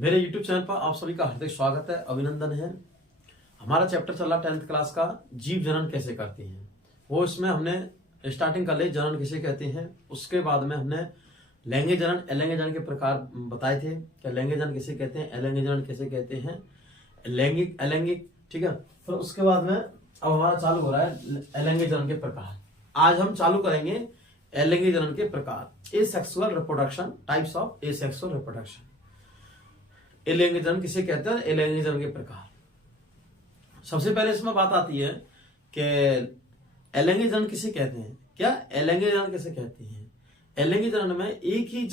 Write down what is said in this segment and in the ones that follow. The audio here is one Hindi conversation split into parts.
मेरे YouTube चैनल पर आप सभी का हार्दिक स्वागत है, अभिनंदन है। हमारा चैप्टर चल रहा 10th क्लास का, जीव जनन कैसे करते हैं। वो इसमें हमने स्टार्टिंग कर ले जनन किसे कहते हैं, उसके बाद में हमने लैंगिक जनन अलैंगिक जनन के प्रकार बताए थे। क्या लैंगिक जनन किसे कहते हैं, अलैंगिक जनन किसे कहते हैं, लैंगिक अलैंगिक, ठीक है। फिर उसके बाद में अब हमारा चालू हो रहा है अलैंगिक जनन के प्रकार। आज हम चालू करेंगे अलैंगिक जनन के प्रकार, asexual reproduction, types of asexual reproduction. अलैंगिक जनन किसे कहते हैं, अलैंगिक जनन के प्रकार। सबसे पहले इसमें बात आती है कि अलैंगिक जनन किसे कहते हैं। क्या अलैंगिक जनन किसे कहते हैं? अलैंगिक जनन में एक ही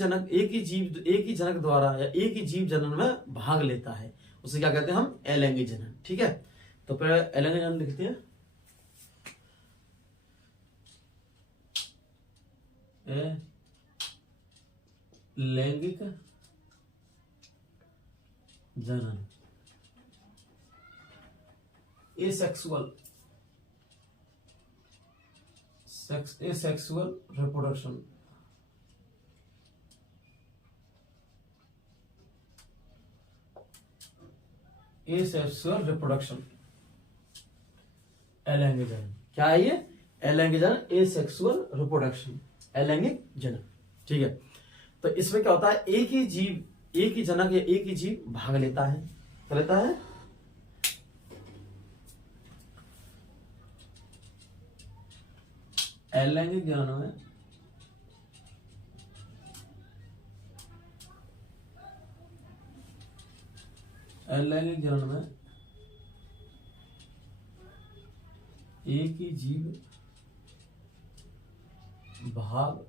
जनक द्वारा या एक ही जीव जनन में भाग लेता है, उसे क्या कहते हैं हम, अलैंगिक जनन। ठीक है, तो पहले अलैंगिक जनन लिखते हैं। लैंगिक जनन, एसेक्सुअल रिप्रोडक्शन। एसेक्सुअल रिप्रोडक्शन, अलैंगिक जनन। क्या है ये? अलैंगिक जनन, एसेक्सुअल रिप्रोडक्शन, अलैंगिक जनन। ठीक है, तो इसमें क्या होता है, एक ही जीव, एक ही जनक या एक ही जीव भाग लेता है। क्या लेता है? अलैंगिक जनन में अलैंगिक जनन में एक ही जीव भाग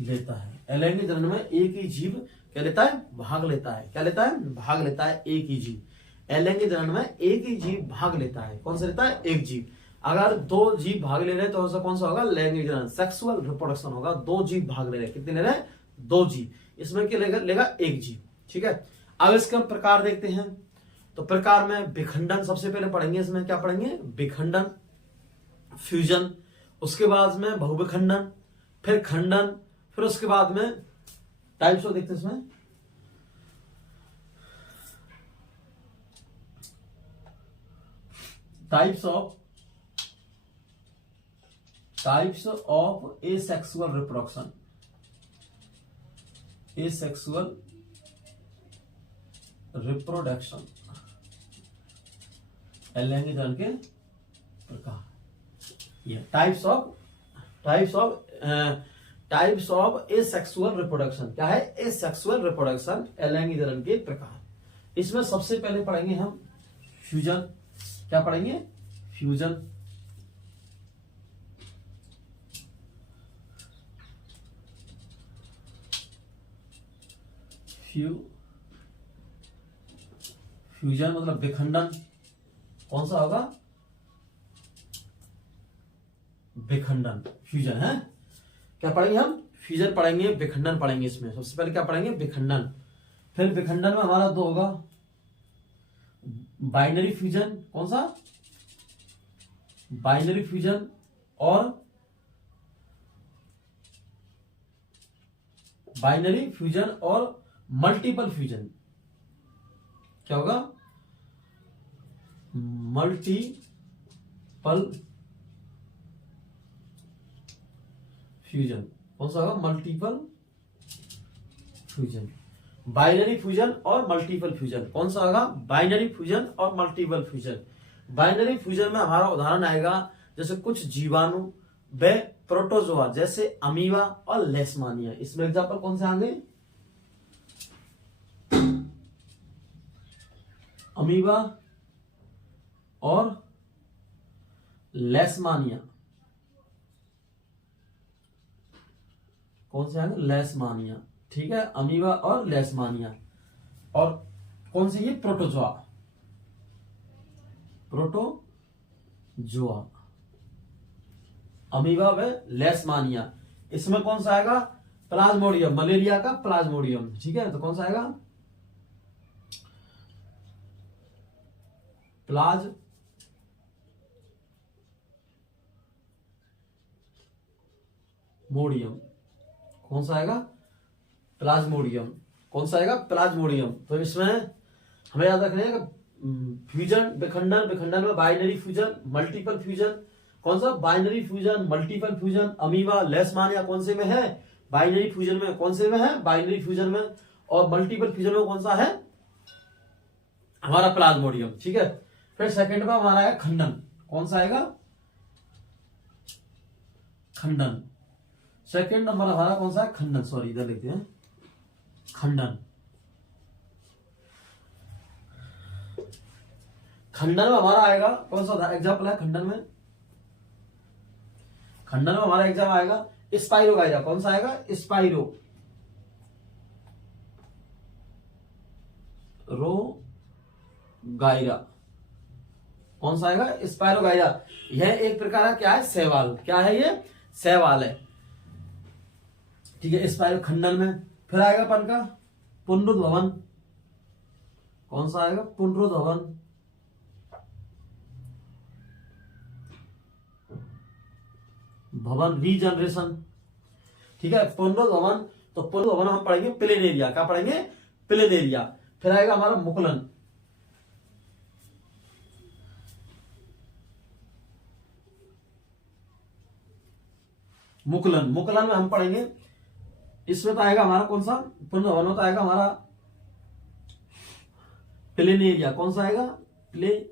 लेता है। अलैंगिक जनन में एक ही जीव क्या लेता है, भाग लेता है। क्या लेता है? भाग लेता है, एक ही जीव। अलैंगिक जनन में एक ही जीव भाग लेता है। कौन सा लेता है? एक जीव। अगर दो जीव भाग ले रहे हैं तो कौन सा होगा, लैंगिक जनन, सेक्सुअल रिप्रोडक्शन होगा। दो जीव भाग ले रहे हैं, कितने ले रहे हैं? दो जीव। इसमें क्या लेगा? एक जीव। ठीक है, अब इसके हम प्रकार देखते हैं। तो प्रकार में विखंडन सबसे पहले पढ़ेंगे। इसमें क्या पढ़ेंगे? विखंडन, फ्यूजन, उसके बाद में बहुविखंडन, फिर खंडन, फिर उसके बाद में टाइप्स ऑफ देखते हैं। इसमें types of asexual reproduction, asexual reproduction, अलैंगिक जनन के प्रकार। ये टाइप्स ऑफ एसेक्सुअल रिप्रोडक्शन। क्या है? एसेक्सुअल रिप्रोडक्शन, अलैंगिक जनन के प्रकार। इसमें सबसे पहले पढ़ेंगे हम फ्यूजन। क्या पढ़ेंगे? फ्यूजन। फ्यूजन मतलब विखंडन। कौन सा होगा? विखंडन, फ्यूजन है। क्या पढ़ेंगे हम? फ्यूजन पढ़ेंगे, विखंडन पढ़ेंगे। इसमें सबसे पहले क्या पढ़ेंगे? विखंडन। फिर विखंडन में हमारा दो होगा, बाइनरी फ्यूजन। कौन सा? बाइनरी फ्यूजन और मल्टीपल फ्यूजन। क्या होगा? Multiple fusion. कौन सा होगा? Multiple fusion. बाइनरी फ्यूजन और मल्टीपल फ्यूजन। कौन सा होगा? बाइनरी फ्यूजन और मल्टीपल फ्यूजन। बाइनरी फ्यूजन में हमारा उदाहरण आएगा जैसे कुछ जीवाणु व प्रोटोजोआ, जैसे अमीबा और लेशमानिया। इसमें एग्जांपल कौन से आएंगे? अमीबा और लेशमानिया। कौन से आएंगे? लेशमानिया। ठीक है, अमीबा और लेशमानिया। और कौन से? ये प्रोटोजोआ, अमीबा व लेशमानिया। इसमें कौन सा आएगा? प्लाज्मोडियम, मलेरिया का प्लाज्मोडियम। ठीक है, तो कौन सा आएगा? प्लाज्मोडियम। कौन सा आएगा, प्लाज्मोडियम। कौन सा आएगा, प्लाज्मोडियम। तो इसमें हमें याद रखना है फ्यूजन, विखंडन, विखंडन में बाइनरी फ्यूजन, मल्टीपल फ्यूजन। कौन सा, binary fusion, multiple fusion, amoeba, लेशमानिया कौन से में है, बाइनरी फ्यूजन में। कौन से में है, बाइनरी फ्यूजन में। और मल्टीपल फ्यूजन में कौन सा है, हमारा प्लाज्मोडियम। ठीक है, फिर सेकंड में हमारा है खंडन। कौन सा आएगा, खंडन। सेकंड नंबर हमारा कौन सा है, खंडन। सॉरी, इधर लिखते हैं खंडन। खंडन में हमारा आएगा कौन सा एग्जाम्पल है खंडन में, खंडन में हमारा एग्जाम आएगा स्पाइरोगाइरा। कौन सा आएगा, स्पाइरो रो गायरा। कौन सा आएगा, स्पाइरोगाइरा। यह एक प्रकार का क्या है, शैवाल। क्या है ये, शैवाल है। ठीक है, स्पाइरो खंडन में। फिर आएगा अपन का पुनरुद्भवन। कौन सा आएगा, पुनरुद्भवन। भवन, रीजनरेशन। ठीक है, पुनरुद्भवन। तो पुनरुद्भवन हम पढ़ेंगे प्लेनेरिया। क्या पढ़ेंगे, प्लेनेरिया। फिर आएगा हमारा मुकुलन। मुकुलन, मुकुलन में हम पढ़ेंगे, इसमें तो आएगा हमारा कौन सा, पुनरुद्भवन में तो आएगा हमारा प्लेनेरिया। कौन सा आएगा, प्लेनेरिया।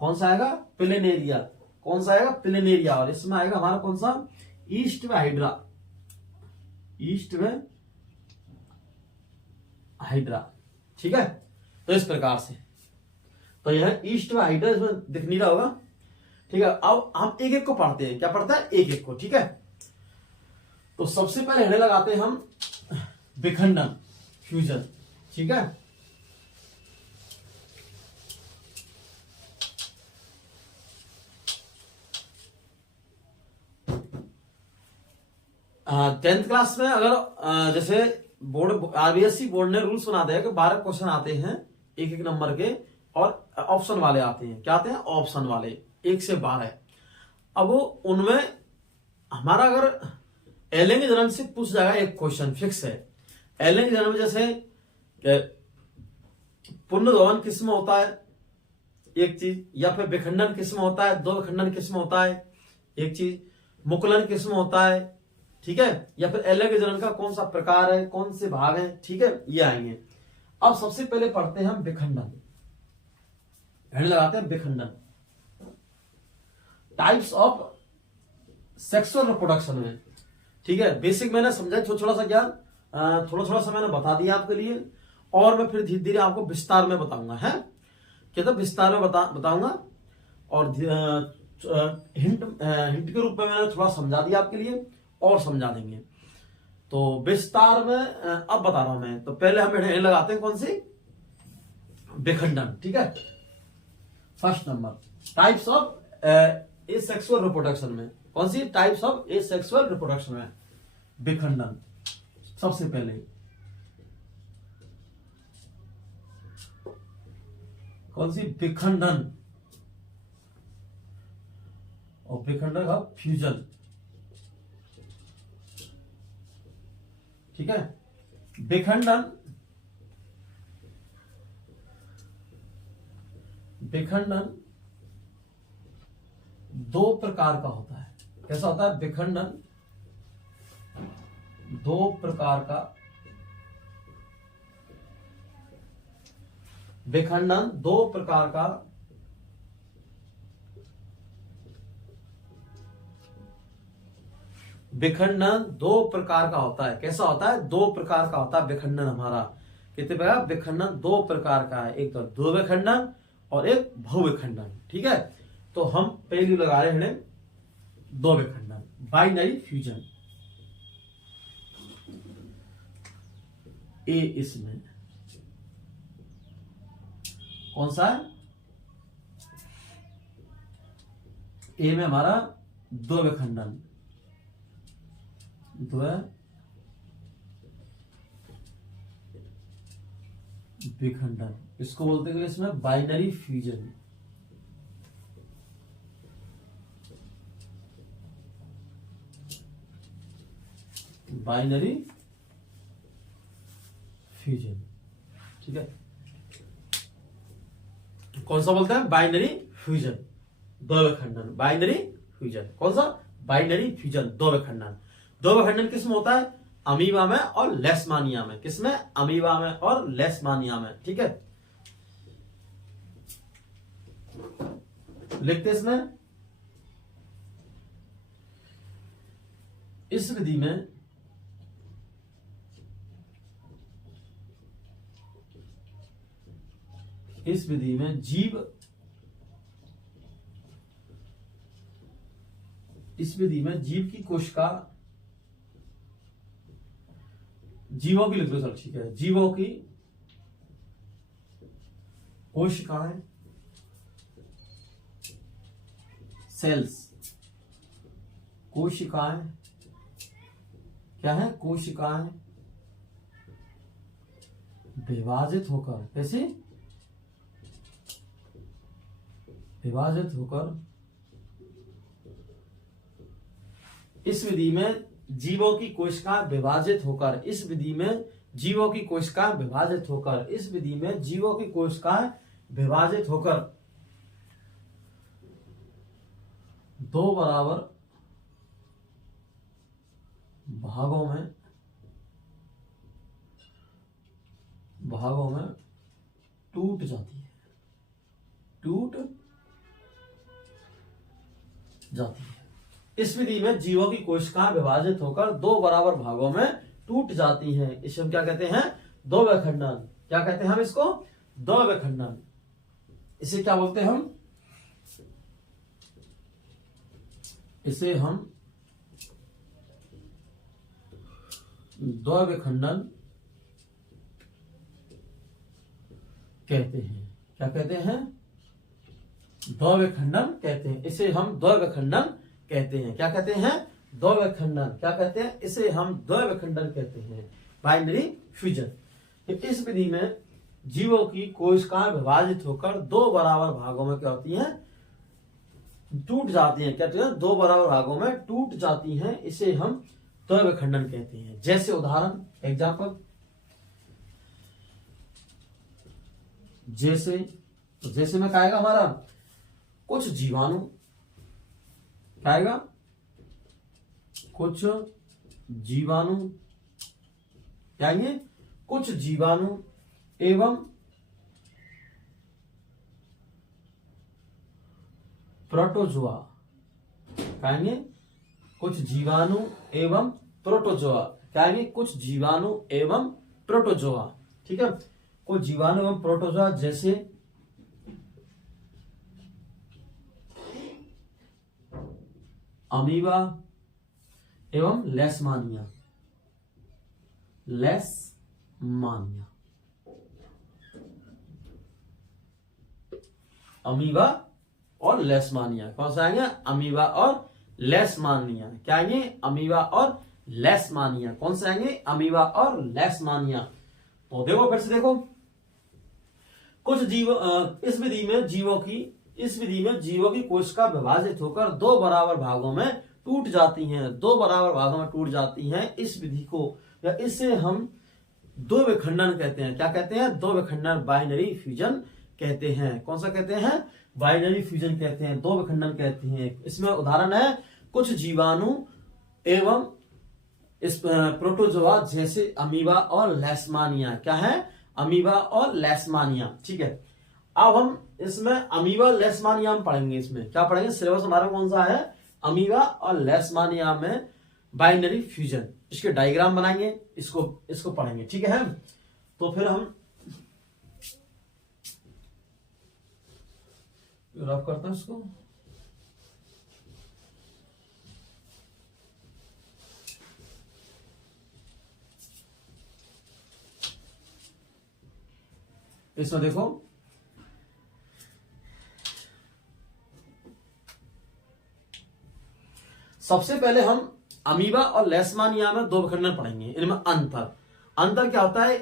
कौन सा आएगा, प्लेनेरिया। कौन सा आएगा, प्लेनेरिया। और इसमें आएगा हमारा कौन सा, ईस्ट में हाइड्रा। ईस्ट में हाइड्रा। ठीक है, तो इस प्रकार से, तो यह ईस्ट में हाइड्रा इसमें दिख नहीं रहा होगा। ठीक है, अब हम एक एक को पढ़ते हैं। क्या पढ़ता है, एक एक को। ठीक है, तो सबसे पहले हेडे लगाते हैं हम विखंडन, फ्यूजन। ठीक है, टेंथ क्लास में अगर जैसे बोर्ड आरबीएससी बोर्ड ने रूल्स बना दिया कि 12 क्वेश्चन आते हैं एक एक नंबर के, और ऑप्शन वाले आते हैं। क्या आते हैं, ऑप्शन वाले, 1 से 12। अब वो उनमें हमारा अगर एलेंगे जन्म से पूछ जाएगा एक क्वेश्चन फिक्स है। एलेंगे जन्म में जैसे पुनर्भवन किस में होता है, एक चीज, या फिर विखंडन किस में होता है, 2 विखंडन किस में होता है, एक चीज, मुकुलन किस में होता है। ठीक है, या फिर एलेंगे जन्म का कौन सा प्रकार है, कौन से भाग है। ठीक है, ये आएंगे। अब सबसे पहले पढ़ते हैं हम विखंडन। हेड लगाते हैं विखंडन। टाइप्स ऑफ सेक्सुअल रिप्रोडक्शन में। ठीक है, बेसिक मैंने समझा, थोड़ा सा ज्ञान थोड़ा सा मैंने बता दिया आपके लिए, और मैं फिर धीरे धीरे आपको विस्तार में बताऊंगा। है क्या, तो विस्तार में बताऊंगा, और हिंट के रूप में मैंने थोड़ा समझा दिया आपके लिए, और समझा देंगे। तो विस्तार में अब बता रहा हूं मैं। तो पहले हम हेड लगाते हैं कौन सी, विखंडन। ठीक है, first number types of asexual reproduction में। कौन सी, टाइप्स ऑफ एसेक्सुअल रिप्रोडक्शन में विखंडन। सबसे पहले कौन सी, विखंडन। और विखंडन का फ्यूजन। ठीक है, विखंडन, विखंडन 2 प्रकार का होता है। कैसा होता है, विखंडन 2 प्रकार का, विखंडन 2 प्रकार का विखंडन 2 प्रकार का होता है। कैसा होता है, 2 प्रकार का होता है विखंडन हमारा। कितने प्रकार, विखंडन 2 प्रकार का है, एक तो द्वि विखंडन और एक बहुविखंडन। ठीक है, तो हम पहले लगा रहे हैं 2 विखंडन, बाइनरी फ्यूजन। ए इसमें कौन सा है, ए में हमारा 2 विखंडन, विखंडन, इसको बोलते हैं इसमें बाइनरी फ्यूजन। Binary fusion. ठीक है, कौन सा बोलते हैं? बाइनरी फ्यूजन, दो विखंडन। बाइनरी फ्यूजन कौन सा? बाइनरी फ्यूजन, दो विखंडन। दो विखंडन किसमें होता है? अमीबा में और लेशमानिया में। किसमें? अमीबा में और लेशमानिया में। ठीक है, लिखते इसमें, इस विधि में जीव, इस विधि में जीव की कोशिका, जीवों की लिख लो सर। ठीक है, जीवों की कोशिकाएं, सेल्स, कोशिकाएं क्या है? कोशिकाएं विभाजित होकर, कैसे? विभाजित होकर, इस विधि में जीवों की कोशिका विभाजित होकर, इस विधि में जीवों की कोशिका विभाजित होकर, इस विधि में जीवों की कोशिकाएं विभाजित होकर दो बराबर भागों में टूट जाती है, टूट जाती है। इस विधि में जीवों की कोशिकाएं विभाजित होकर दो बराबर भागों में टूट जाती हैं। इसे हम क्या कहते हैं? दो विखंडन। क्या कहते हैं हम इसको? दो विखंडन। इसे क्या बोलते हैं हम? इसे हम दो विखंडन कहते हैं। क्या कहते हैं? दो विखंडन कहते हैं। इसे हम दो विखंडन कहते हैं। क्या कहते हैं? दो विखंडन। क्या कहते हैं? इसे हम दो विखंडन कहते हैं, बाइनरी फ्यूजन। इस विधि में जीवों की कोशिकाएं विभाजित होकर दो बराबर भागों में क्या होती हैं? टूट जाती हैं। क्या कहते हैं? दो बराबर भागों में टूट जाती हैं। इसे हम दो विखंडन कहते हैं। जैसे उदाहरण, एग्जाम्पल, जैसे में क्या आएगा हमारा? कुछ जीवाणु, क्या आएगा? कुछ जीवाणु, क्या आएंगे? कुछ जीवाणु एवं प्रोटोजोआ, क्या आएंगे? कुछ जीवाणु एवं प्रोटोजोआ, क्या आएंगे? कुछ जीवाणु एवं प्रोटोजोआ। ठीक है, कुछ जीवाणु एवं प्रोटोजोआ जैसे अमीबा एवं लेशमानिया, लेशमानिया, अमीबा और लेशमानिया। कौन सा आएंगे? अमीबा और लेशमानिया। क्या आएंगे? अमीबा और लेशमानिया। कौन से आएंगे? अमीबा और लेशमानिया। तो देखो, फिर से देखो, कुछ जीव, इस विधि में जीवों की कोशिका विभाजित होकर दो बराबर भागों में टूट जाती हैं, दो बराबर भागों में टूट जाती हैं। इस विधि को या इससे हम दो विखंडन कहते हैं। क्या कहते हैं? दो विखंडन, बाइनरी फ्यूजन कहते हैं। कौन सा कहते हैं? बाइनरी फ्यूजन कहते हैं, दो विखंडन कहते हैं। इसमें उदाहरण है कुछ जीवाणु एवं इस प्रोटोजोआ जैसे अमीबा और लेशमानिया। क्या है? अमीबा और लेशमानिया। ठीक है, अब हम इसमें अमीबा लेशमानिया में पढ़ेंगे। इसमें क्या पढ़ेंगे? सिलेबस हमारा कौन सा है? अमीबा और लेशमानिया में बाइनरी फ्यूजन। इसके डायग्राम बनाएंगे, इसको पढ़ेंगे। ठीक है, तो फिर हम रफ करते हैं इसको। इसमें देखो, सबसे पहले हम अमीबा और लेशमानिया में दो विखंडन पढ़ेंगे। इनमें अंतर क्या होता है?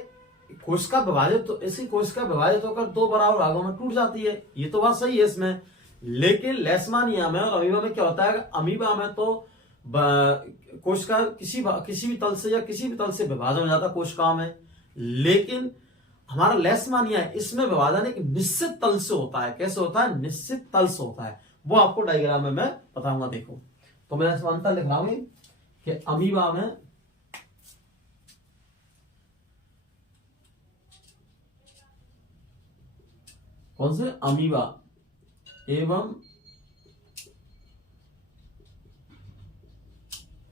कोशिका विभाजित, तो इसी कोशिका विभाजित होकर दो बराबर भागों में टूट जाती है। ये तो बात सही है इसमें, लेकिन लेशमानिया में और अमीबा में क्या होता है? अमीबा में तो कोशिका किसी भी तल से या किसी भी तल से विभाजन हो जाता है कोशिकाओं में, लेकिन हमारा लेशमानिया है, इसमें विभाजन एक निश्चित तल से होता है। कैसे होता है? निश्चित तल से होता है। वो आपको डायग्राम में मैं बताऊंगा। देखो, तो मैं समानता लिख रहा हूं कि अमीबा में कौन से? अमीबा एवं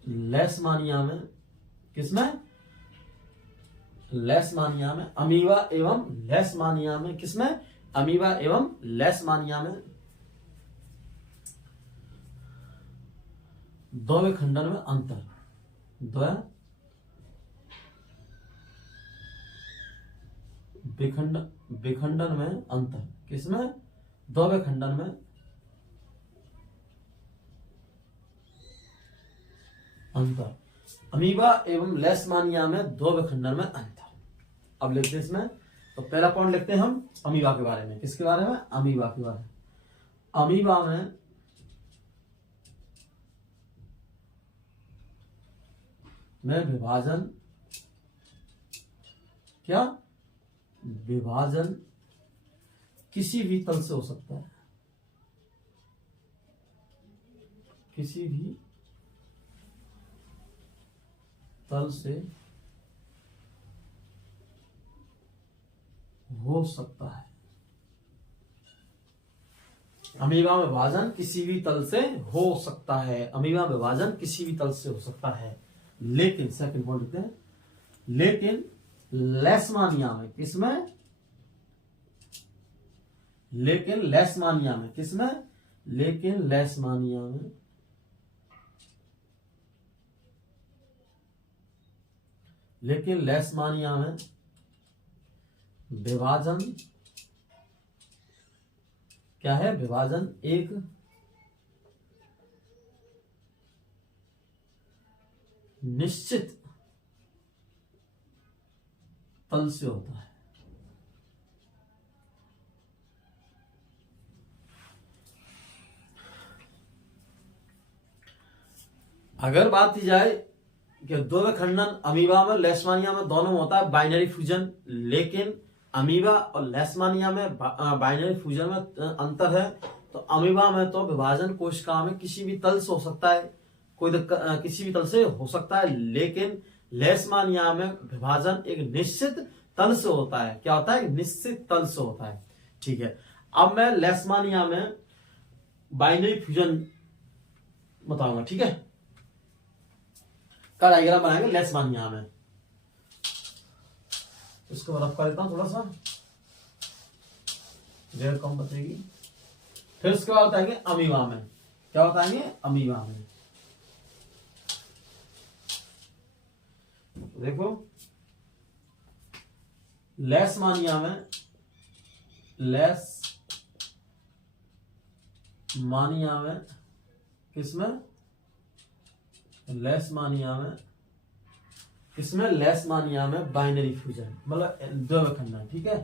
लेशमानिया में, किसमें? लेशमानिया में। अमीबा एवं लेशमानिया में, किसमें? अमीबा एवं लेशमानिया में द्वय खंडन में अंतर, द्वय विखंडन में अंतर, किसमें? द्वय खंडन में अंतर। अमीबा एवं लेशमानिया में द्वय खंडन में अंतर। अब लिखते हैं इसमें, तो पहला पॉइंट लिखते हैं हम अमीबा के बारे में। किसके बारे में? अमीबा के बारे में। अमीबा में विभाजन, क्या? विभाजन किसी भी तल से हो सकता है, किसी भी तल से हो सकता है। अमीबा में विभाजन किसी भी तल से हो सकता है। अमीबा विभाजन किसी भी तल से हो सकता है, लेकिन सेकंड पॉइंट लिखते हैं, लेकिन लेशमानिया में, किसमें? लेकिन लेशमानिया में, किसमें? लेकिन लेशमानिया में लेकिन लेशमानिया में विभाजन क्या है? विभाजन एक निश्चित तल से होता है। अगर बात की जाए कि द्वय खंडन अमीबा में लेशमानिया में दोनों में होता है बाइनरी फ्यूजन, लेकिन अमीबा और लेशमानिया में बाइनरी फ्यूजन में अंतर है। तो अमीबा में तो विभाजन कोशिका में किसी भी तल से हो सकता है, कोई किसी भी तल से हो सकता है, लेकिन लेशमानिया में विभाजन एक निश्चित तल से होता है। क्या होता है? एक निश्चित तल से होता है। ठीक है, अब मैं लेशमानिया में बाइनरी फ्यूजन बताऊंगा। ठीक है, का डायग्राम बनाएंगे लेशमानिया में। इसको रफ कर देता हूं थोड़ा सा, रेड कम बचेगी। फिर उसके बाद बताएंगे अमीबा में। क्या बताएंगे? अमीबा में। देखो, लेशमानिया में किसमें? लेशमानिया में बाइनरी फ्यूजन, मतलब द्वय खंडन। ठीक है,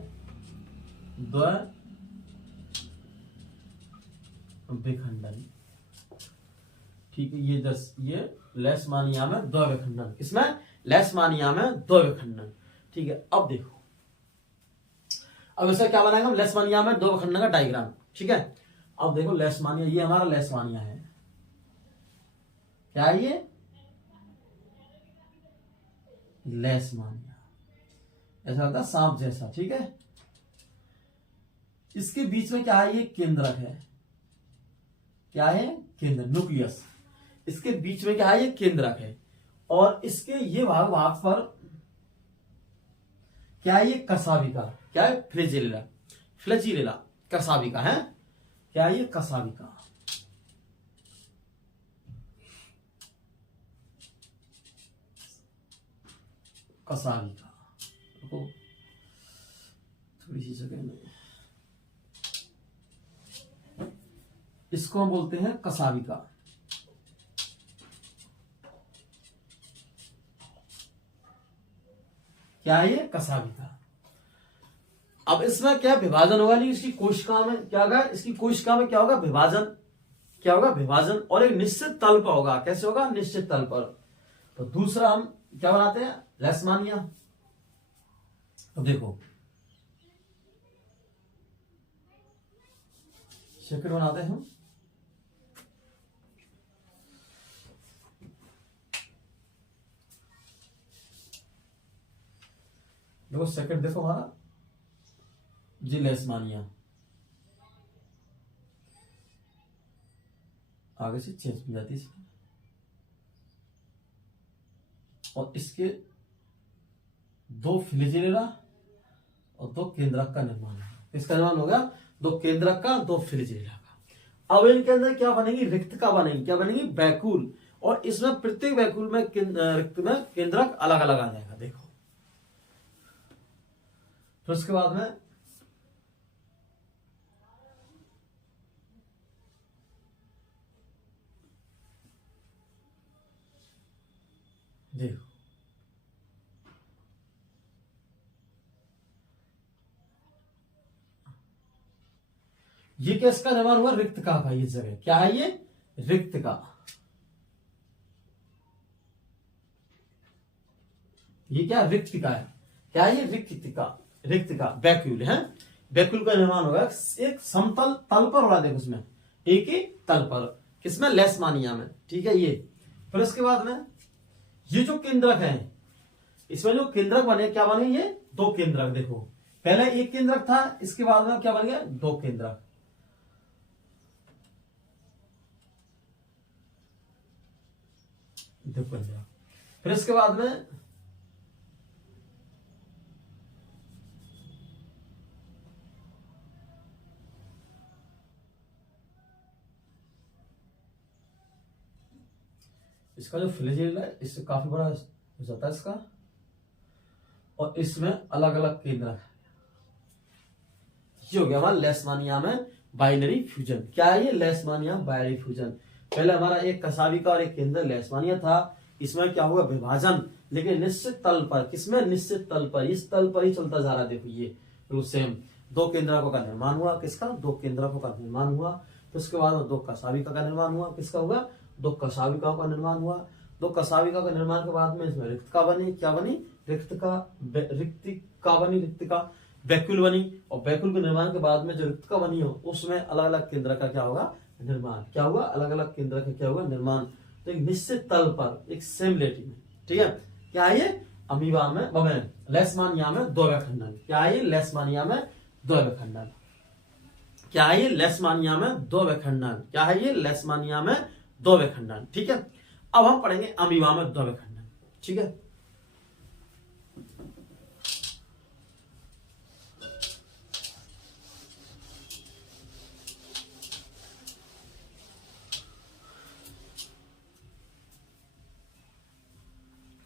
द्वय विखंडन। ठीक है, ये लेशमानिया में द्वय विखंडन, किसमें? लेशमानिया में द्वय विखंडन। ठीक है, अब देखो, अब इसका क्या बनाएगा? लेशमानिया में द्वय विखंडन का डायग्राम। ठीक है, अब देखो लेशमानिया, ये हमारा लेशमानिया है। क्या है ये? लेशमानिया ऐसा होता है सांप जैसा। ठीक है, इसके बीच में क्या है? ये केंद्रक है। क्या है? केंद्र, न्यूक्लियस। इसके बीच में क्या है? ये केंद्रक है। और इसके ये भाग पर क्या है? ये कसाविका। क्या है? फ्लैजिलेला कसाविका है। क्या है? ये कसाविका। कसाविका देखो, थोड़ी सी जगह में इसको हम बोलते हैं कसाविका। क्या है? ये कसाविका। अब इसमें क्या विभाजन होगा? नहीं, इसकी कोशिका में क्या होगा? इसकी कोशिका में क्या होगा? विभाजन। क्या होगा, विभाजन, और एक निश्चित तल पर होगा। कैसे होगा, निश्चित तल पर। तो दूसरा हम क्या बनाते हैं, लेशमानिया। तो देखो सेकंड बनाते हैं हम। देखो सेकंड, देखो हमारा जी लेशमानिया, आगे से चेंज हो जाती है, और इसके दो फ्लैजिलेला और दो केंद्रक का निर्माण है। इसका निर्माण हो गया दो केंद्रक का, दो फ्लैजिलेला का। अब इनके अंदर क्या बनेगी, रिक्तिका बनेगी। क्या बनेगी, वैकुल। और इसमें प्रत्येक वैकुल में रिक्त में केंद्रक अलग अलग आ जाएगा। देखो फिर उसके बाद में देखो ये किसका निर्माण हुआ, रिक्तिका का। ये जगह क्या है, ये रिक्तिका। ये क्या, रिक्तिका है। क्या है ये, रिक्तिका। रिक्तिका वैक्यूल है। वैक्यूल का निर्माण होगा एक समतल तल पर हो रहा है। देखो उसमें एक ही तल पर, किसमें, लेशमानिया में। ठीक है, ये। फिर इसके बाद में ये जो केंद्रक है, इसमें जो केंद्रक बने, क्या बने, ये दो केंद्रक। देखो पहले एक केंद्रक था, इसके बाद में क्या बन गया, दो केंद्रक। देखो फिर इसके बाद में इसका जो फ्लैजिलेला है, इससे काफी बड़ा हो जाता है इसका, और इसमें अलग अलग केंद्र है। ये हो गया हमारा लेशमानिया में बाइनरी फ्यूजन। क्या है ये, लेशमानिया बाइनरी फ्यूजन। पहले हमारा एक कसावी का और एक केंद्र लेशमानिया था। इसमें क्या हुआ, विभाजन, लेकिन निश्चित तल पर। किसमें, निश्चित तल पर। इस तल पर ही चलता जा रहा है। देखो ये बिल्कुल सेम। दो केंद्रकों का निर्माण हुआ। किसका, दो केंद्रकों का निर्माण हुआ। तो उसके बाद दो कसाविका का निर्माण हुआ। किसका हुआ, दो कसाविकाओं का निर्माण हुआ। दो कसाविका के निर्माण के बाद में इसमें रिक्तिका बनी। क्या बनी, रिक्तिका। रिक्तिका बनी, रिक्तिका। वैक्यूल बनी, और वैक्यूल के निर्माण के बाद में जो रिक्तिका बनी हो, उसमें अलग अलग केंद्र का क्या होगा, निर्माण। क्या हुआ, अलग अलग केंद्र का क्या हुआ, निर्माण। तो एक निश्चित तल पर, एक सेमलेटी में। ठीक है, क्या है ये, अमीबा में, लेशमानिया में द्वैव खंडन। क्या है ये, लेशमानिया में द्वैव खंडन। क्या है ये, लेशमानिया में द्वैव खंडन। क्या है ये, लेशमानिया में द्वैव खंडन। ठीक है, अब हम पढ़ेंगे अमीबा में द्वैव खंडन। ठीक है,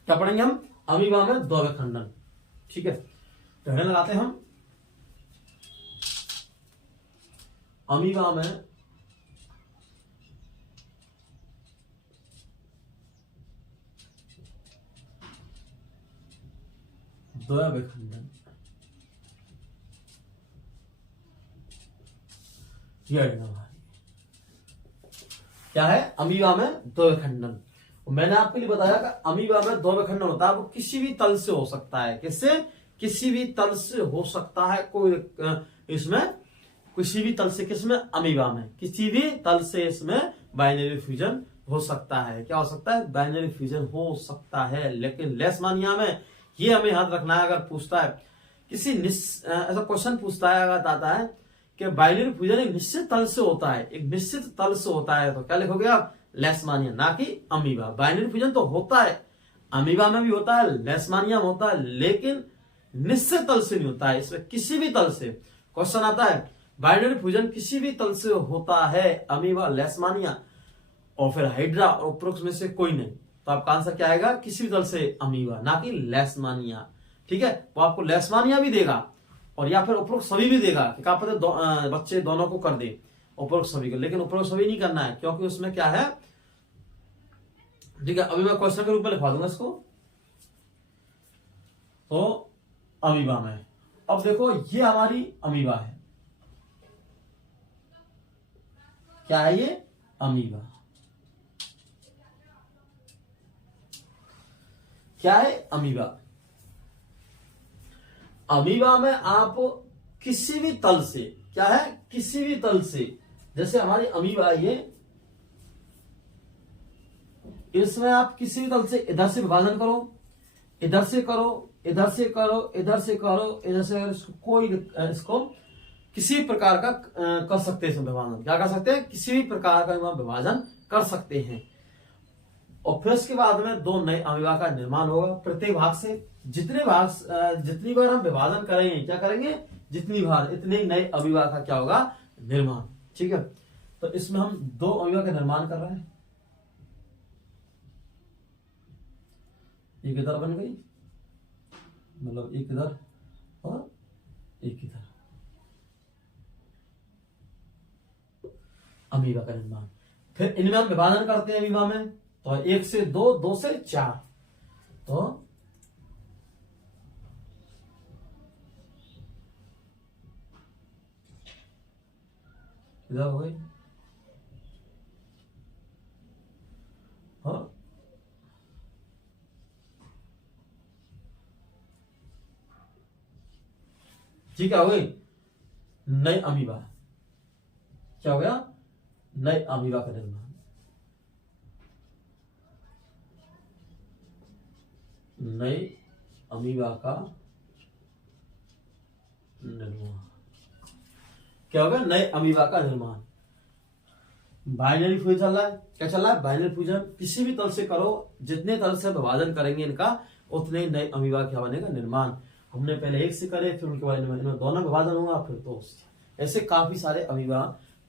क्या पढ़ेंगे हम, अमीबा में द्वैव खंडन। ठीक है, तो हेडर लगाते हैं हम, अमीबा में द्वैव खंडन। क्या है, अमीबा में द्वैव खंडन। मैंने आपके लिए बताया कि अमीबा में द्वैव खंडन होता है, वो किसी भी तल से हो सकता है। किससे, किसी भी तल से हो सकता है। कोई इसमें किसी भी तल से, किसमें, अमीबा में किसी भी तल से इसमें बाइनरी फ्यूजन हो सकता है। क्या हो सकता है, बाइनरी फ्यूजन हो सकता है। लेकिन लेशमानिया में ये हमें याद रखना है, अगर पूछता है किसी ऐसा क्वेश्चन पूछता है, अगर आता है कि बाइनरी फ्यूजन एक निश्चित तल से होता है, एक निश्चित तल से होता है, तो क्या लिखोगे आप, लेशमानिया, ना कि अमीबा। बाइनरी फ्यूजन तो होता है, अमीबा में भी होता है, लेशमानिया में होता है, लेकिन निश्चित तल से नहीं होता है। इसमें किसी भी तल से क्वेश्चन आता है, बाइनरी फ्यूजन किसी भी तल से होता है, अमीबा, लेशमानिया और फिर हाइड्रा और उपरोक्त में से कोई नहीं। तो आपका आंसर क्या आएगा, किसी भी तल से अमीबा, ना कि लेशमानिया। ठीक है, वो आपको लेशमानिया भी देगा और या फिर उपरोक्त सभी भी देगा, क्या पता बच्चे दोनों को कर दे, उपरोक्त सभी को। लेकिन उपरोक्त सभी नहीं करना है, क्योंकि उसमें क्या है। ठीक है, अभी मैं क्वेश्चन के रूप में लिखवा दूंगा इसको। तो अमीबा में, अब देखो ये हमारी अमीबा है। क्या है ये, अमीबा। क्या है अमीबा? अमीबा में आप किसी भी तल से, क्या है, किसी भी तल से, जैसे हमारी अमीबा ये, इसमें आप किसी भी तल से इधर से विभाजन करो, इधर से करो, इधर से करो, इधर से करो, इधर से करो, इसको किसी भी प्रकार का कर सकते हैं। इसमें विभाजन क्या कर सकते हैं? किसी भी प्रकार का विभाजन कर सकते हैं। और फिर उसके बाद में दो नए अमीबा का निर्माण होगा प्रत्येक भाग से। जितनी बार हम विभाजन करेंगे, क्या करेंगे, जितनी बार इतने नए अमीबा का क्या होगा, निर्माण। ठीक है, तो इसमें हम दो अमीबा का निर्माण कर रहे हैं। एक इधर बन गई, मतलब एक इधर और एक इधर, अमीबा का निर्माण। फिर इनमें हम विभाजन करते हैं अमीबा में, तो 1 से 2, 2 से 4, तो इधर हो गई, और ठीक है, हो गई नई अमीबा। क्या हो गया? नए अमीबा का निर्माण। नए अमीबा का निर्माण। क्या होगा? नए अमीबा का निर्माण। बाइनरी फ्यूजन चल रहा है। क्या चल रहा है? Binary fusion. किसी भी तल से करो, जितने तल से विभाजन करेंगे इनका, उतने नए अमीबा क्या बनेगा, निर्माण। हमने पहले एक से करे, फिर उनके बाद इनमें दोनों विभाजन हुआ, फिर दो से, ऐसे काफी सारे अमीबा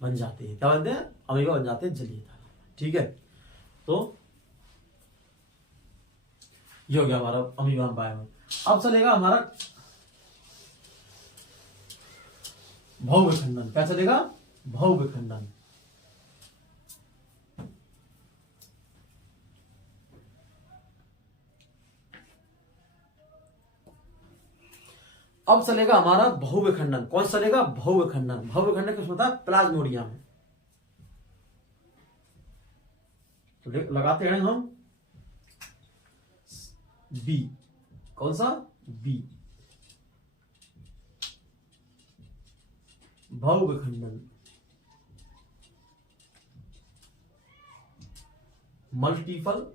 बन जाते हैं। क्या बनते हैं? अमीबा बन जाते हैं जलीय ताला। ठीक है, तो ये हो गया हमारा अमीबा बायो। अब चलेगा हमारा बहुविखंडन। क्या चलेगा? बहुविखंडन। अब चलेगा हमारा बहुविखंडन। कौन सा चलेगा? बहुविखंडन। बहुविखंडन किस होता है? प्लाज्मोडियम में। तो लगाते हैं हम बी। कौन सा? बी। बहुविखंडन, multiple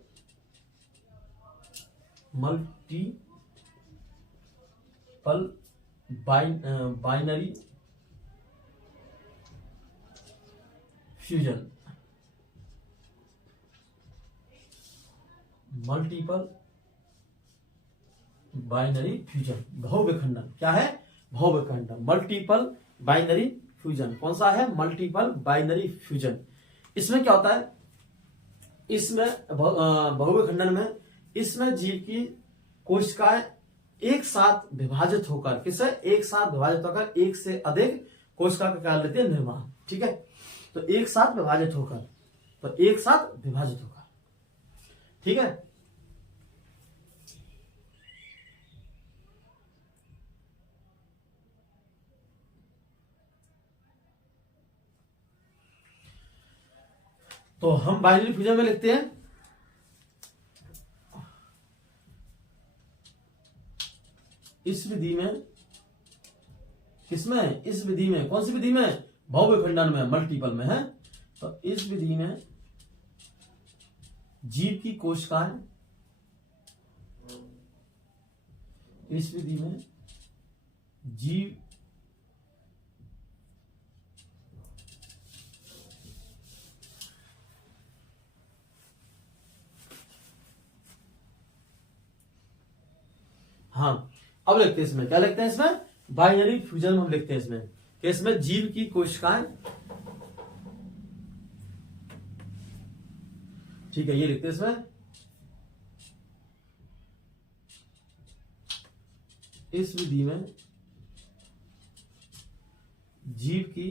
binary fusion. Multiple binary fusion, बहुविखंडन। क्या है? बहुविखंडन, मल्टीपल बाइनरी फ्यूजन। कौन सा है? Multiple binary fusion. इसमें क्या होता है? इसमें बहुविखंडन में, इसमें जीव की कोशिकाएं एक साथ विभाजित होकर, किससे? एक साथ विभाजित होकर एक से अधिक कोशिका का कार्य लेती है निर्माण। ठीक है, तो एक साथ विभाजित होकर, तो एक साथ विभाजित होकर। ठीक है, तो हम बाइनरी फ्यूजन में लिखते हैं इस विधि में, किसमें? इस विधि में। कौन सी विधि में? बहुविखंडन में, मल्टीपल में है। तो इस विधि में जीव की कोशिकाएं, इस विधि में जीव हाँ, अब लिखते हैं इसमें, क्या लिखते हैं इसमें? बाइनरी फ्यूजन हम लिखते हैं इसमें, कि इसमें जीव की कोशिकाएं, ठीक है, ये लिखते हैं इसमें, इस विधि में जीव की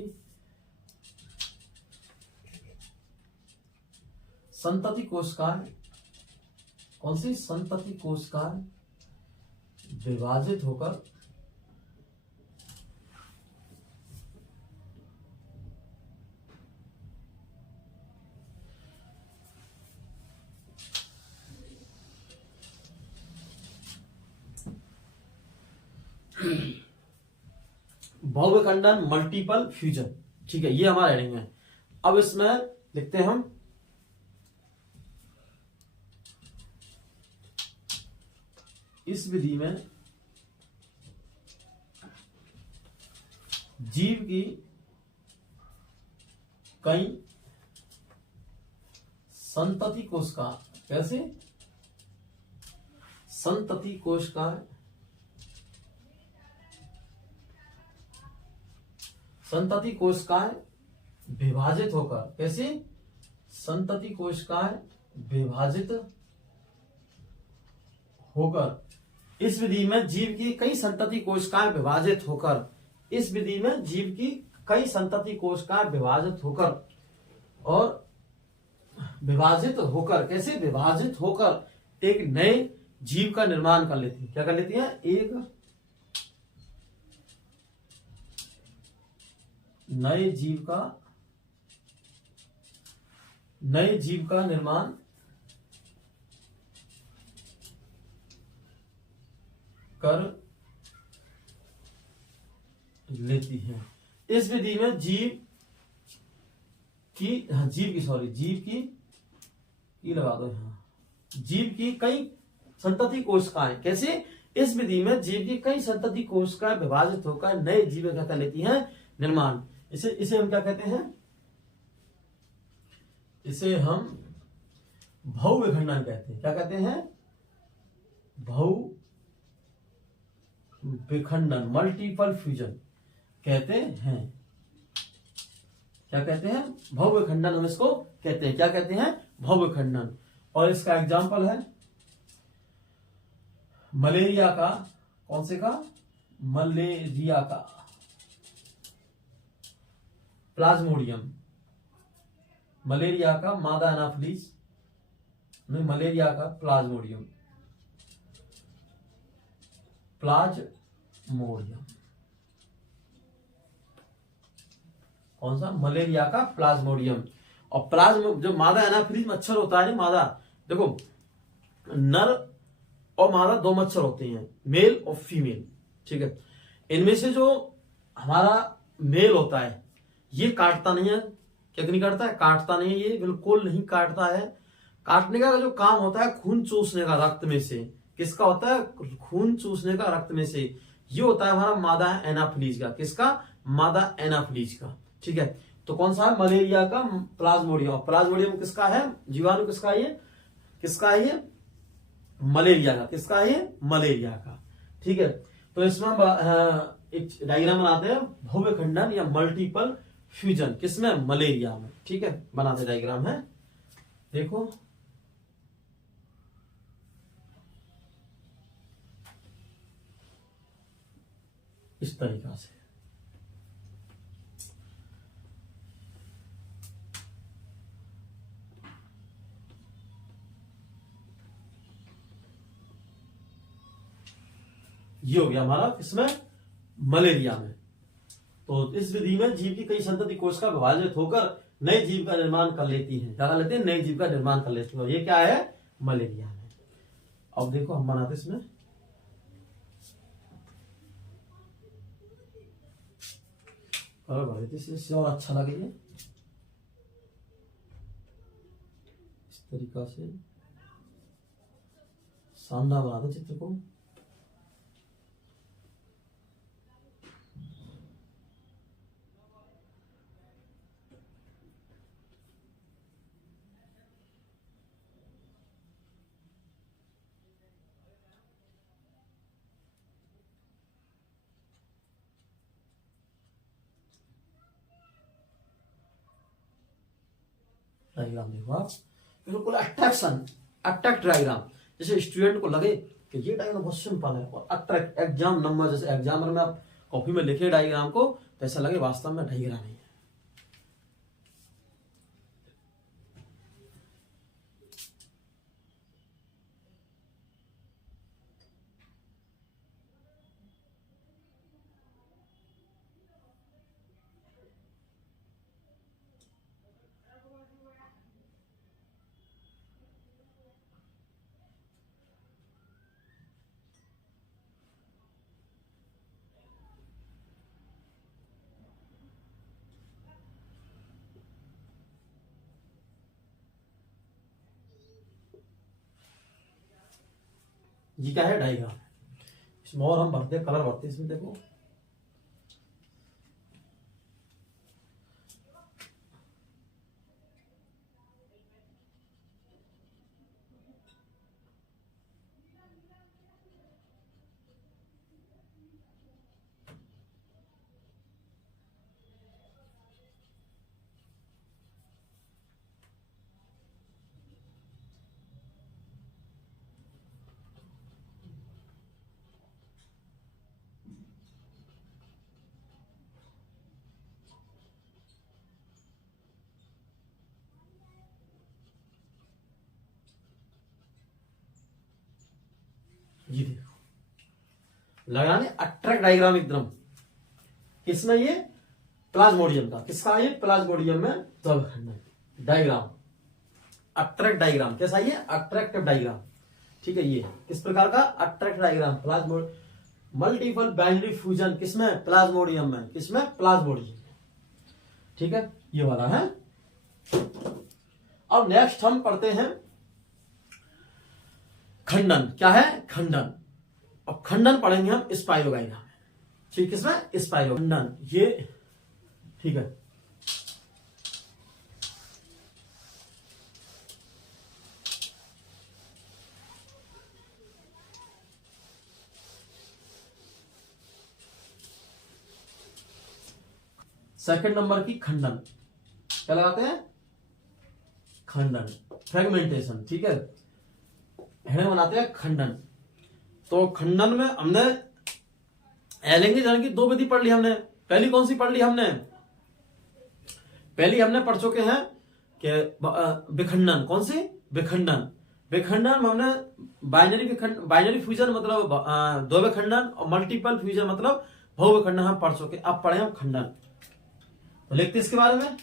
संतति कोशिकाएं, कौन सी? संतति कोशिकाएं विभाजित होकर भव्य खंडन, मल्टीपल फ्यूजन। ठीक है, ये हमारा हेडिंग है। अब इसमें लिखते हैं हम इस विधि में जीव की कई संतति कोशिका, कैसे संतति कोशिकाएं, संतति कोशिकाएं विभाजित होकर, कैसे संतति कोशिकाएं विभाजित होकर, इस विधि में जीव की कई संतति कोशिकाएं विभाजित होकर, इस विधि में जीव की कई संतति कोशिकाएं विभाजित होकर, और विभाजित होकर, कैसे विभाजित होकर एक नए जीव का निर्माण कर लेती है। क्या कर लेती है? एक नए जीव का निर्माण कर लेती है। इस विधि में जीव की कई संतति कोशिकाएं, कैसे इस विधि में जीव की कई संतति कोशिकाएं विभाजित होकर नए जीव क्या कर लेती हैं? निर्माण। इसे हम क्या कहते हैं? इसे हम भव्य खंडन कहते हैं। क्या कहते हैं? भव्य खंडन, मल्टीपल फ्यूजन कहते हैं। क्या कहते हैं? भव्य खंडन हम इसको कहते हैं। क्या कहते हैं? भव्य खंडन। और इसका एग्जाम्पल है मलेरिया का, कौन से का? मलेरिया का प्लाज्मोडियम, मलेरिया का मादा एनाफिलीज, नहीं मलेरिया का प्लाज्मोडियम, कौन सा? मलेरिया का प्लाज्मोडियम। और प्लाज्म जो मादा एनाफिलीज मच्छर होता है, मादा, देखो नर और मादा दो मच्छर होते हैं, मेल और फीमेल। ठीक है, इनमें से जो हमारा मेल होता है ये काटता नहीं है। क्या नहीं काटता है? काटता नहीं है, ये बिल्कुल नहीं काटता है। काटने का जो काम होता है खून चूसने का रक्त में से। किसका होता है? खून चूसने का रक्त में से। ये होता है हमारा मादा एनाफिलीज का। किसका? मादा एनाफिलीज का। ठीक है, तो कौन सा है? मलेरिया का प्लाज्मोडियम। प्लाज्मोडियम किसका है? जीवाणु किसका है ये? किसका है ये? मलेरिया का। किसका है ये? मलेरिया का। ठीक है, तो इसमें एक डायग्राम बनाते हैं, भव्य खंडन या मल्टीपल फ्यूजन। किसमें? मलेरिया में। ठीक है, बनाते डायग्राम है, देखो इस तरीका से। ये हो गया हमारा किसमें? मलेरिया में। तो इस विधि में जीव की कई संतति कोशिका विभाजित होकर नए जीव का निर्माण कर लेती हैं। क्या कर लेते हैं? नए जीव का निर्माण कर लेती हैं। और ये क्या है? मलेरिया में। अब देखो हम बनाते इसमें कलर भर देते इससे और अच्छा लगेगा। इस तरीका से शानदार बना दो चित्र को। डायग्राम देखो आप, बिल्कुल अट्रैक्ट डायग्राम, जैसे स्टूडेंट को लगे कि ये डायग्राम बहुत सिंपल है और अट्रैक्ट एग्जाम नंबर, जैसे एग्जामर में आप कॉपी में लिखे डायग्राम को तो ऐसा लगे वास्तव में डायग्राम नहीं है। ये क्या है, डायग्राम। इसमें और हम भरते, कलर भरते इसमें, देखो ये देखो लगाने अट्रैक्ट डायग्राम एकदम। किसमें, ये प्लाज्मोडियम का, किसका, ये प्लाज्मोडियम में खंडन डायग्राम, अट्रैक्ट डायग्राम। कैसा, ये अट्रैक्टिव डायग्राम, ठीक है। ये किस प्रकार का, अट्रैक्ट डायग्राम, प्लाज्मोड मल्टीपल बाइनरी फ्यूजन, किसमें, प्लाज्मोडियम में, किसमें, प्लाज्मोडियम, ठीक है, ये वाला है। अब नेक्स्ट हम पढ़ते हैं खंडन। क्या है, खंडन। अब खंडन पढ़ेंगे हम स्पाइरोगाइना में, ठीक, किसमें, स्पाइरो खंडन, ये ठीक है। सेकंड नंबर की खंडन, क्या लगाते हैं, खंडन, फ्रेगमेंटेशन, ठीक है, हेड बनाते हैं खंडन। तो खंडन में हमने एलेंगे जन की दो विधि पढ़ ली हमने। पहली कौन सी पढ़ ली हमने, पहली हमने पढ़ चुके हैं कि विखंडन, कौन सी, विखंडन। विखंडन में हमने बाइनरी फ्यूजन मतलब दो विखंडन, और मल्टीपल फ्यूजन मतलब बहु विखंडन हम पढ़ चुके। अब पढ़े हम खंडन, तो लिखते इसके बारे में।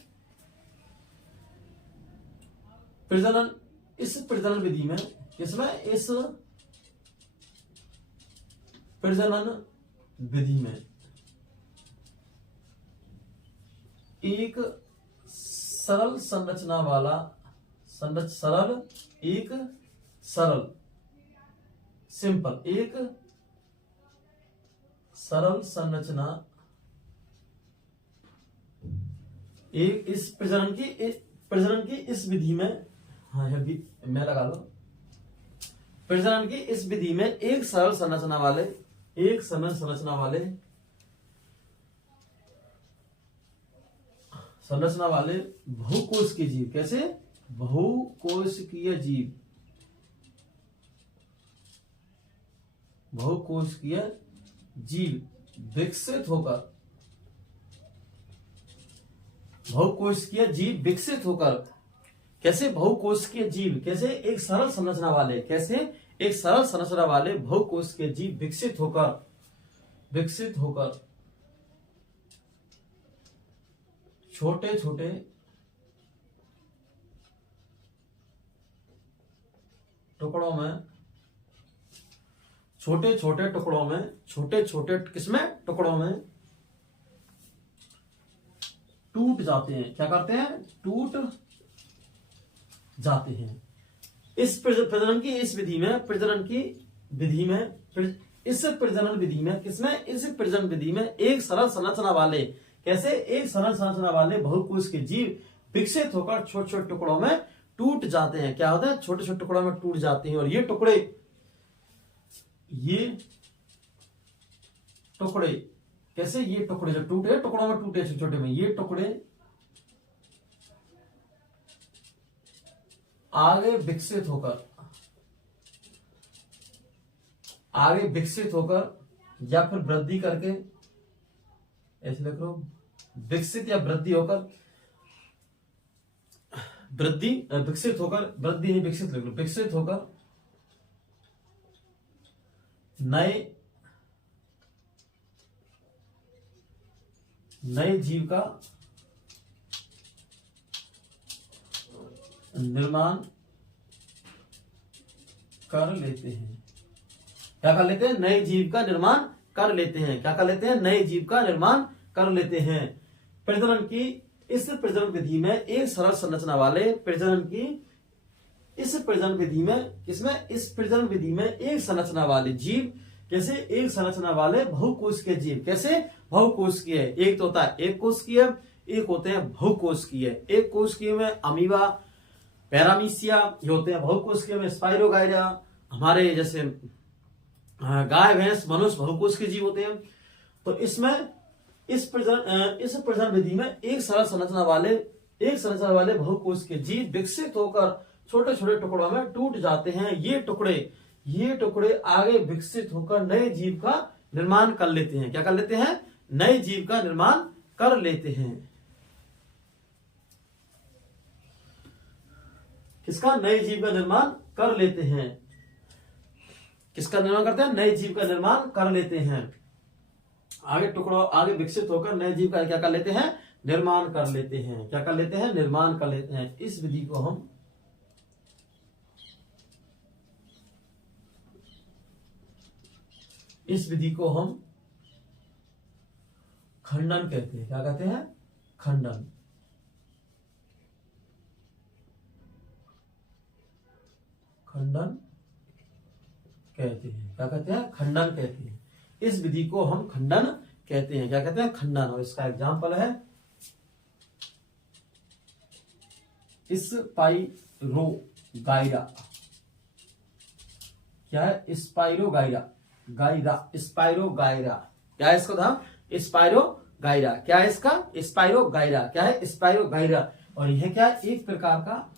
प्रजनन, इस प्रजनन विधि में, इसमें इस प्रजनन विधि में एक सरल संरचना वाला सिंपल एक सरल संरचना, एक इस प्रजनन की इस विधि में, हाँ यह भी मैं लगा लो, प्रजनन की इस विधि में एक सरल संरचना वाले बहुकोशिकीय जीव, कैसे, बहुकोशिकीय जीव विकसित होकर कैसे, बहुकोशिकीय जीव, कैसे, एक सरल संरचना वाले, कैसे, एक सरल संरचना वाले बहुकोशिकीय जीव विकसित होकर छोटे छोटे टुकड़ों में, किसमें, टुकड़ों में टूट जाते हैं। क्या करते हैं, टूट जाते हैं। इस प्रजनन की इस विधि में, इस प्रजनन विधि में एक सरल संरचना वाले, कैसे, एक सरल संरचना वाले बहुकोशिकीय जीव विकसित होकर छोटे छोटे टुकड़ों में टूट जाते हैं। क्या होता है, छोटे छोटे टुकड़ों में टूट जाते हैं, और ये टुकड़े कैसे, ये टुकड़े जो टूटे, टुकड़ों में टूटे छोटे छोटे में, ये टुकड़े आगे विकसित होकर या फिर वृद्धि करके, ऐसे लिख लो, विकसित या वृद्धि होकर, विकसित होकर, वृद्धि नहीं विकसित लिख लो, विकसित होकर नए जीव का निर्माण कर लेते हैं। क्या कर लेते हैं, नए जीव का निर्माण कर लेते हैं। क्या कर लेते हैं, नए जीव का निर्माण कर लेते हैं। प्रजनन की इस प्रजनन विधि में एक सरल संरचना वाले, प्रजनन की इस इस प्रजनन विधि में, किसमें, इस प्रजनन विधि में एक संरचना वाले जीव, कैसे, एक संरचना वाले बहुकोशिकीय जीव, कैसे, बहुकोशिकीय, एक तो होता है एक कोशिकीय, एक होते हैं बहुकोशिकीय। एक कोशिकीय में अमीबा, पैरामीशिया, ये होते हैं बहुकोशिकीय में स्पाइरोगाइरा, हमारे जैसे गाय, भैंस, मनुष्य बहुकोशिकीय जीव होते हैं। तो इसमें इस प्रजनन विधि में एक सरल संरचना वाले बहुकोशिकीय जीव विकसित होकर छोटे छोटे टुकड़ों में टूट जाते हैं। ये टुकड़े आगे विकसित होकर नए जीव का निर्माण कर लेते हैं। क्या कर लेते हैं? नए जीव का निर्माण कर लेते हैं। किसका? नए जीव का निर्माण कर लेते हैं। किसका निर्माण करते हैं? नए जीव का निर्माण कर लेते हैं। आगे विकसित होकर नए जीव का क्या कर लेते हैं? निर्माण कर लेते हैं। क्या कर लेते हैं? निर्माण कर लेते हैं। इस विधि को हम खंडन कहते हैं। क्या कहते हैं? खंडन। खंडन कहते हैं। क्या कहते हैं? खंडन कहते हैं। इस विधि को हम खंडन कहते हैं। क्या कहते हैं? खंडन। और इसका एग्जाम्पल है स्पाइरोगाइरा। क्या है? स्पाइरोगाइरा। स्पाइरोगाइरा क्या है? इसका नाम स्पाइरोगाइरा। क्या है इसका? स्पाइरोगाइरा। क्या है? स्पाइरोगाइरा। और यह क्या है? एक प्रकार का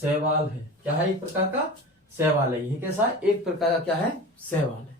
शैवाल है। क्या है? एक प्रकार का शैवाल है। यह कैसा है? एक प्रकार का क्या है? शैवाल है।